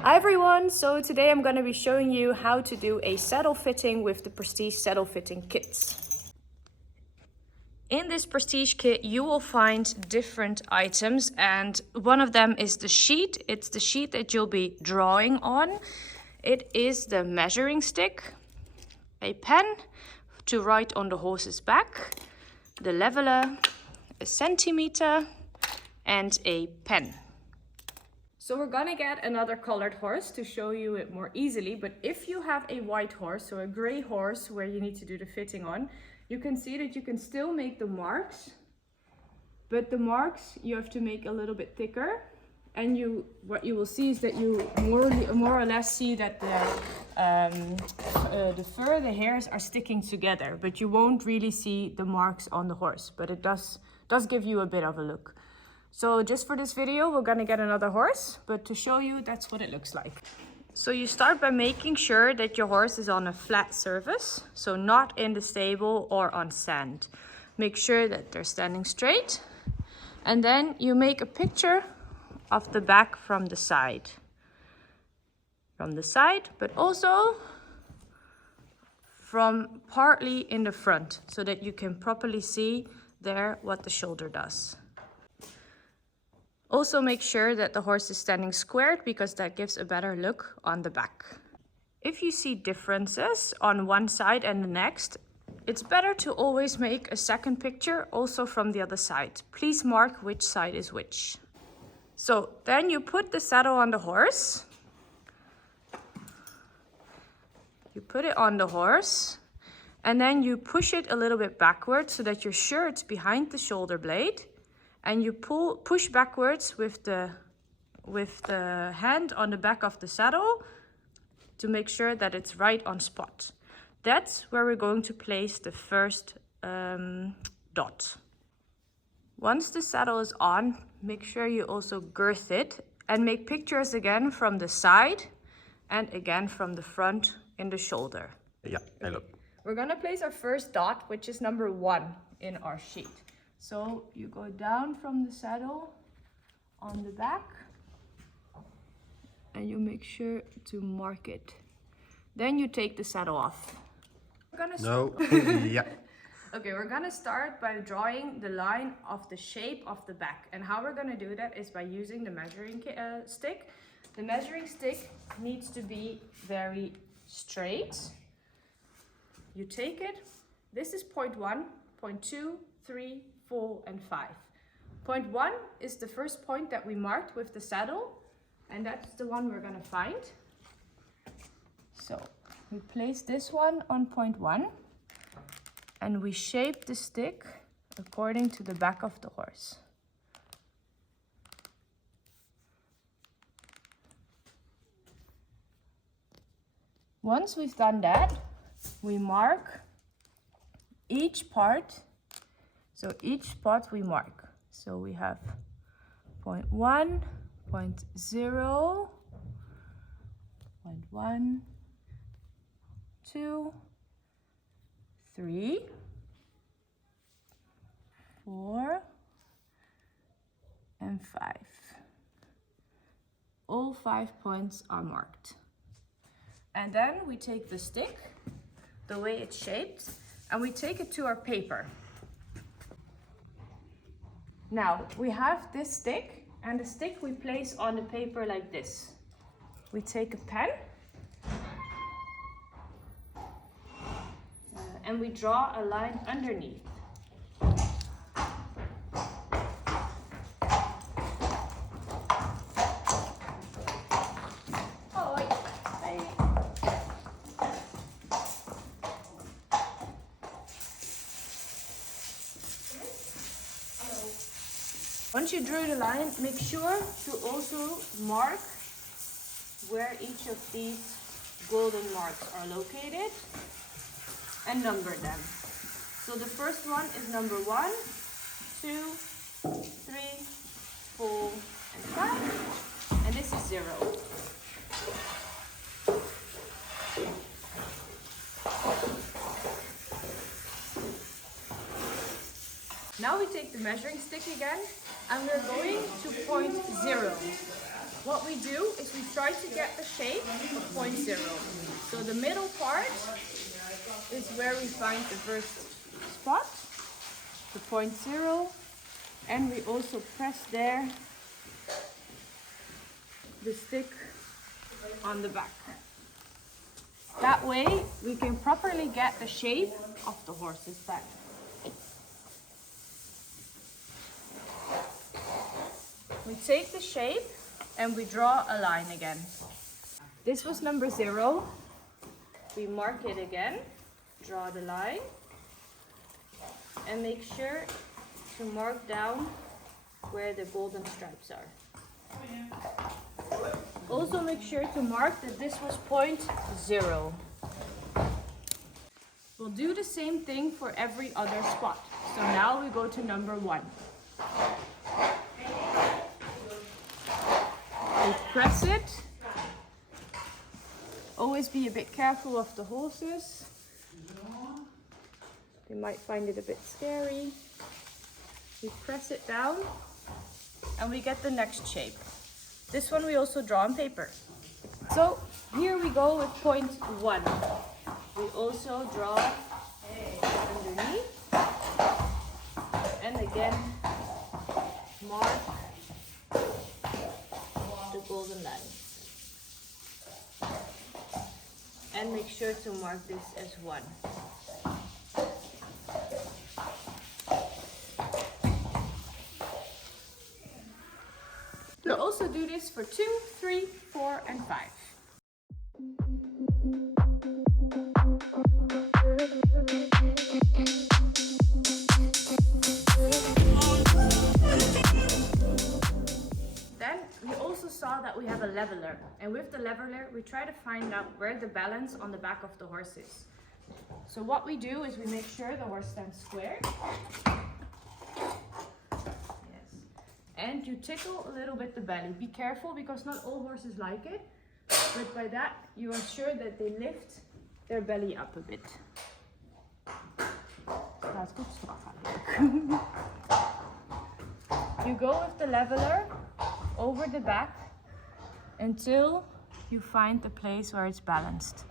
Hi everyone, so today I'm going to be showing you how to do a saddle fitting with the Prestige saddle fitting kits. In this Prestige kit you will find different items, and one of them is the sheet. It's the sheet that you'll be drawing on. It is the measuring stick, a pen to write on the horse's back, the leveler, a centimeter and a pen. So we're gonna get another colored horse to show you it more easily, but if you have a white horse, or a gray horse where you need to do the fitting on, you can see that you can still make the marks, but the marks you have to make a little bit thicker. And what you will see is that you more or less see that the fur, the hairs are sticking together, but you won't really see the marks on the horse, but it does give you a bit of a look. So just for this video, we're gonna get another horse, but to show you, that's what it looks like. So you start by making sure that your horse is on a flat surface, so not in the stable or on sand. Make sure that they're standing straight, and then you make a picture of the back from the side. But also from partly in the front, so that you can properly see there what the shoulder does. Also make sure that the horse is standing squared, because that gives a better look on the back. If you see differences on one side and the next, it's better to always make a second picture also from the other side. Please mark which side is which. So then you put the saddle on the horse. You put it on the horse, and then you push it a little bit backwards so that you're sure it's behind the shoulder blade. And you push backwards with the hand on the back of the saddle to make sure that it's right on spot. That's where we're going to place the first dot. Once the saddle is on, make sure you also girth it and make pictures again from the side and again from the front in the shoulder. Yeah, hello. Okay. We're gonna place our first dot, which is number 1 in our sheet. So you go down from the saddle on the back and you make sure to mark it. Then you take the saddle off. Yeah. Okay, we're gonna start by drawing the line of the shape of the back. And how we're gonna do that is by using the measuring stick. The measuring stick needs to be very straight. You take it. This is point 1, point 2, 3, 4 and 5. Point 1 is the first point that we marked with the saddle, and that's the one we're gonna find. So we place this one on point 1 and we shape the stick according to the back of the horse. Once we've done that, we mark each part. So each spot we mark. So we have point 1, point 0, point 1, 2, 3, 4, and 5. All 5 points are marked. And then we take the stick, the way it's shaped, and we take it to our paper. Now, we have this stick, and the stick we place on the paper like this. We take a pen, and we draw a line underneath. Once you drew the line, make sure to also mark where each of these golden marks are located and number them. So the first one is number 1, 2, 3, 4, and 5, and this is 0. Now we take the measuring stick again and we're going to point 0. What we do is we try to get the shape of point 0. So the middle part is where we find the first spot, the point 0, and we also press there the stick on the back. That way we can properly get the shape of the horse's back. We take the shape and we draw a line again. This was number 0. We mark it again, draw the line, and make sure to mark down where the golden stripes are. Also make sure to mark that this was point 0. We'll do the same thing for every other spot. So now we go to number 1. We press it. Always be a bit careful of the horses. They might find it a bit scary. We press it down and we get the next shape. This one we also draw on paper. So here we go with point 1. We also draw underneath and again mark the golden line. And make sure to mark this as 1. We'll also do this for 2, 3, 4, and 5. Then we also saw that we have a leveler, and with the leveler we try to find out where the balance on the back of the horse is. So what we do is we make sure the horse stands square. And you tickle a little bit the belly. Be careful because not all horses like it, but by that you ensure that they lift their belly up a bit. That's good stuff. You go with the leveler over the back until you find the place where it's balanced.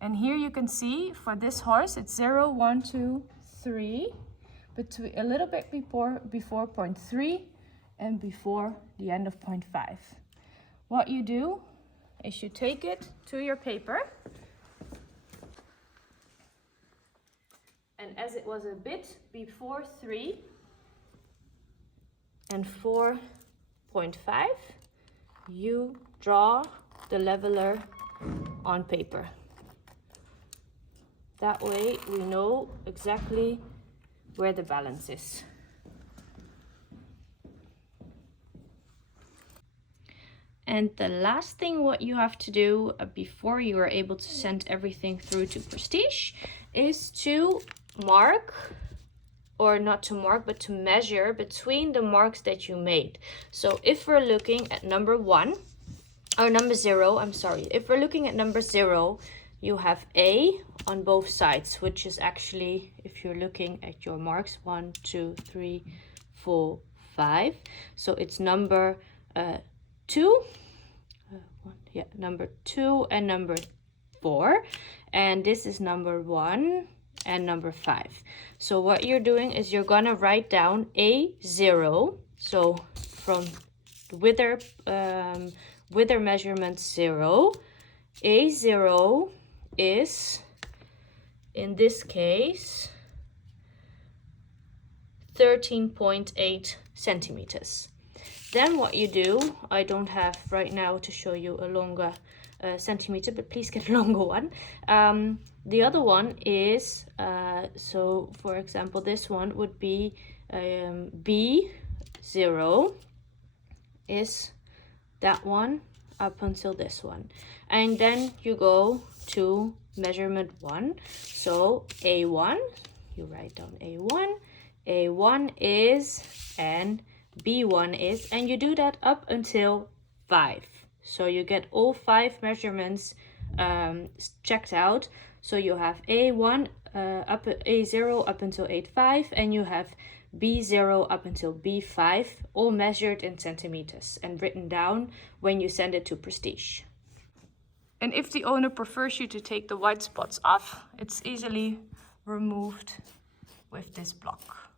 And here you can see for this horse it's 0, 1, 2, 3. A little bit before point 3 and before the end of point 5. What you do is you take it to your paper, and as it was a bit before 3 and 4.5, you draw the leveler on paper. That way we know exactly where the balance is. And the last thing what you have to do before you are able to send everything through to Prestige is to mark, or not to mark, but to measure between the marks that you made. So if we're looking at number 1, or number 0, I'm sorry, if we're looking at number 0, you have A on both sides, which is actually, if you're looking at your marks, 1, 2, 3, 4, 5. So it's number 2, number 2 and number 4. And this is number 1 and number 5. So what you're doing is you're gonna write down A0. So from wither measurement 0, A0 is, in this case, 13.8 centimeters. Then what you do, I don't have right now to show you a longer centimeter, but please get a longer one. The other one is, so for example, this one would be B0 is that one up until this one. And then you go to measurement 1. So A1, you write down A1, A1 is, and B1 is, and you do that up until 5. So you get all 5 measurements checked out. So you have A1 A0 up until A5, and you have B0 up until B5, all measured in centimeters and written down when you send it to Prestige. And if the owner prefers you to take the white spots off, it's easily removed with this block.